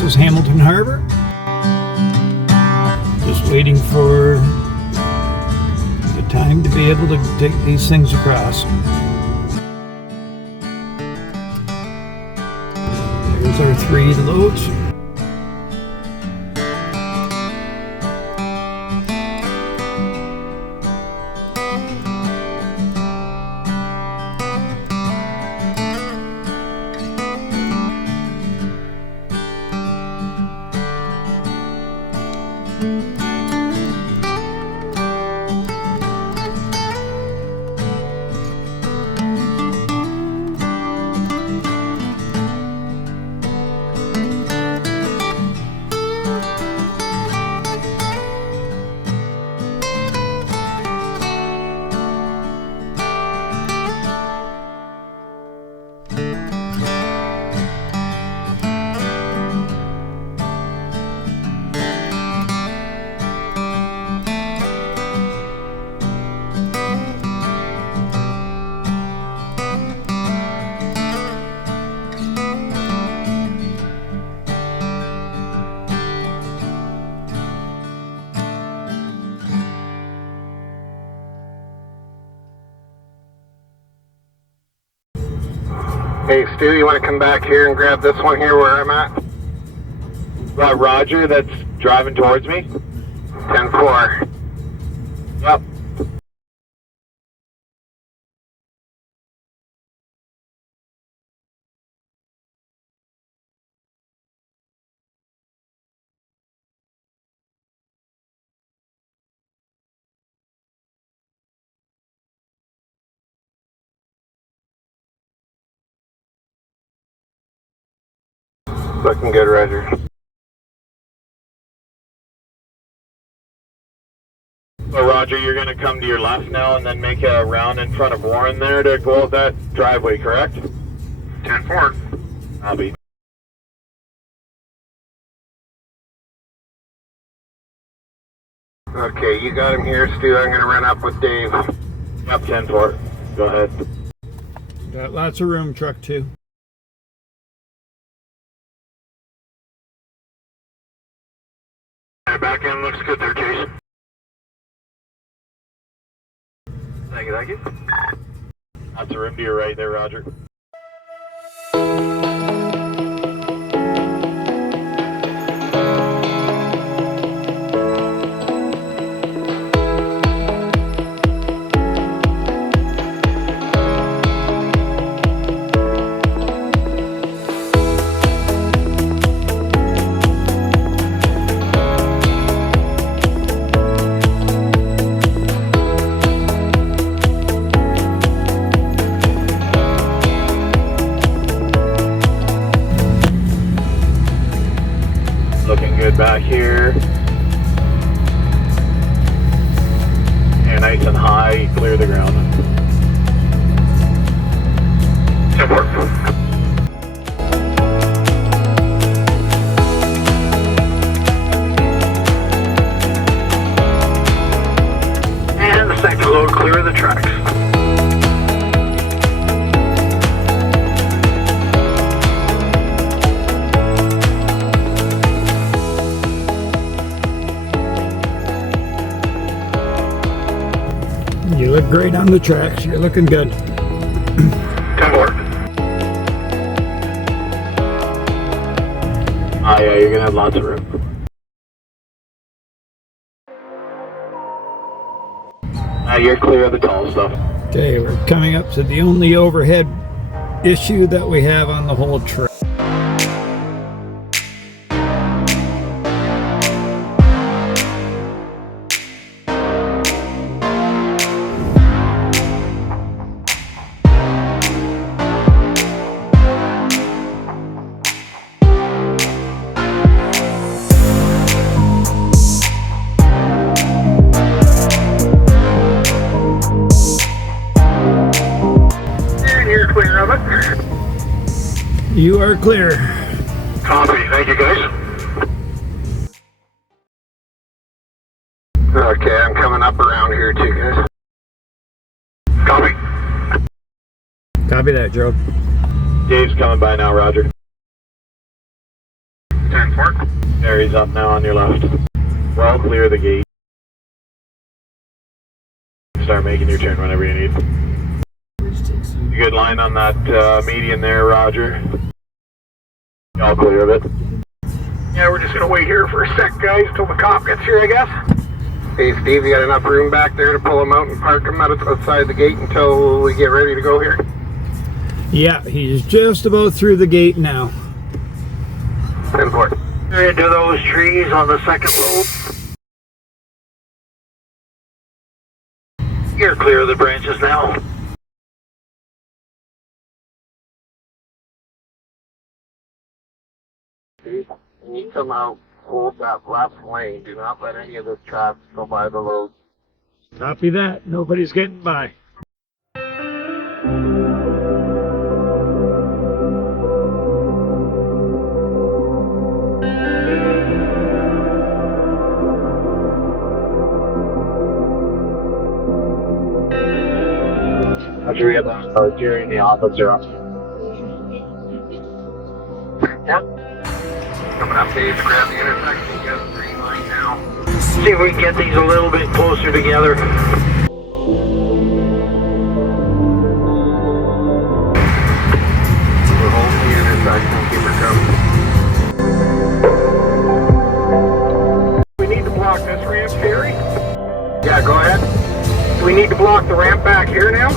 this is Hamilton Harbor. Just waiting for the time to be able to take these things across. There's our 3 loads. Hey Stu, you want to come back here and grab this one here where I'm at? Roger, that's driving towards me. 10-4. Yep. Looking good, Roger. So Roger, you're going to come to your left now and then make a round in front of Warren there to go with that driveway, correct? 10-4. I'll be. Okay, you got him here, Stu. I'm going to run up with Dave. Yep, 10-4. Go ahead. Got lots of room, truck 2. Back end looks good there, Jason. Thank you, thank you. Lots of room to your right there, Roger. Looking good back here. And nice and high, clear the ground. Support. And the second load, clear the tracks. You look great on the tracks. You're looking good. 10-4. Ah, yeah, you're gonna have lots of room. You're clear of the tall stuff. Okay, we're coming up to the only overhead issue that we have on the whole track. You are clear. Copy. Thank you, guys. Okay, I'm coming up around here too, guys. Copy. Copy that, Joe. Dave's coming by now, Roger. 10-4. Mark. There, he's up now on your left. Well, clear the gate. Start making your turn whenever you need. Good line on that median there, Roger. All clear of it. Yeah, we're just gonna wait here for a sec, guys, till the cop gets here, I guess. Hey, Steve, you got enough room back there to pull him out and park him outside the gate until we get ready to go here? Yeah, he's just about through the gate now. 10-4. Into those trees on the second load. You're clear of the branches now. Steve, when you come out, hold that left lane. Do not let any of this traffic go by the load. Copy that. Nobody's getting by. Roger, we got the Jerry and the officer up. Yep. Coming up, Dave, to grab the intersection. You got the green line now. See if we can get these a little bit closer together. We're holding the intersection. Keep her coming. We need to block this ramp, Jerry. Yeah, go ahead. Do we need to block the ramp back here now?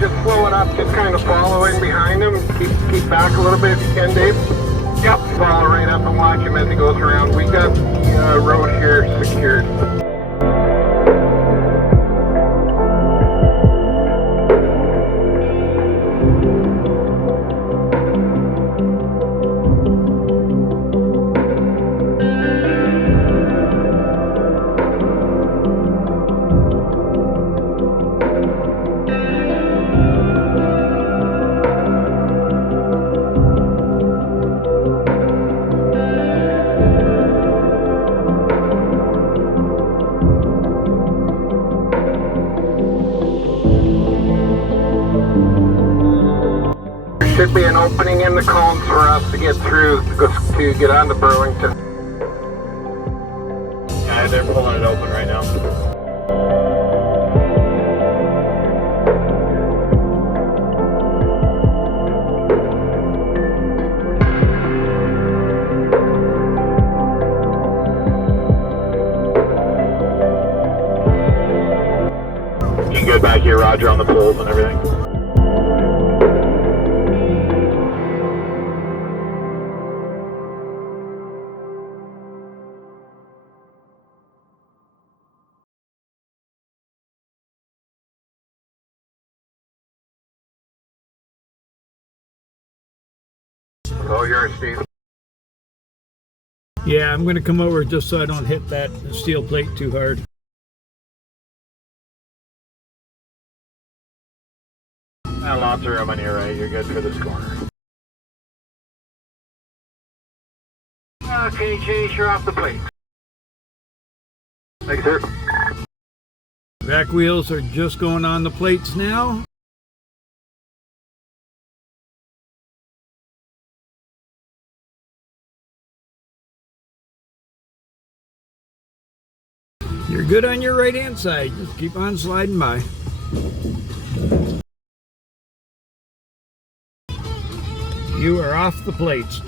Just slow it up, just kind of following behind him. Keep back a little bit if you can, Dave. Yep. Follow right up and watch him as he goes around. We got the road here secured. Should be an opening in the cones for us to get through to get onto Burlington. Yeah, they're pulling it open right now. You good back here, Roger, on the poles and everything? Oh, yours, Steve. Yeah, I'm going to come over just so I don't hit that steel plate too hard. Lots of room on your right. You're good for this corner. Okay, Chase, you're off the plate. Thanks, sir. Back wheels are just going on the plates now. You're good on your right hand side. Just keep on sliding by. You are off the plates.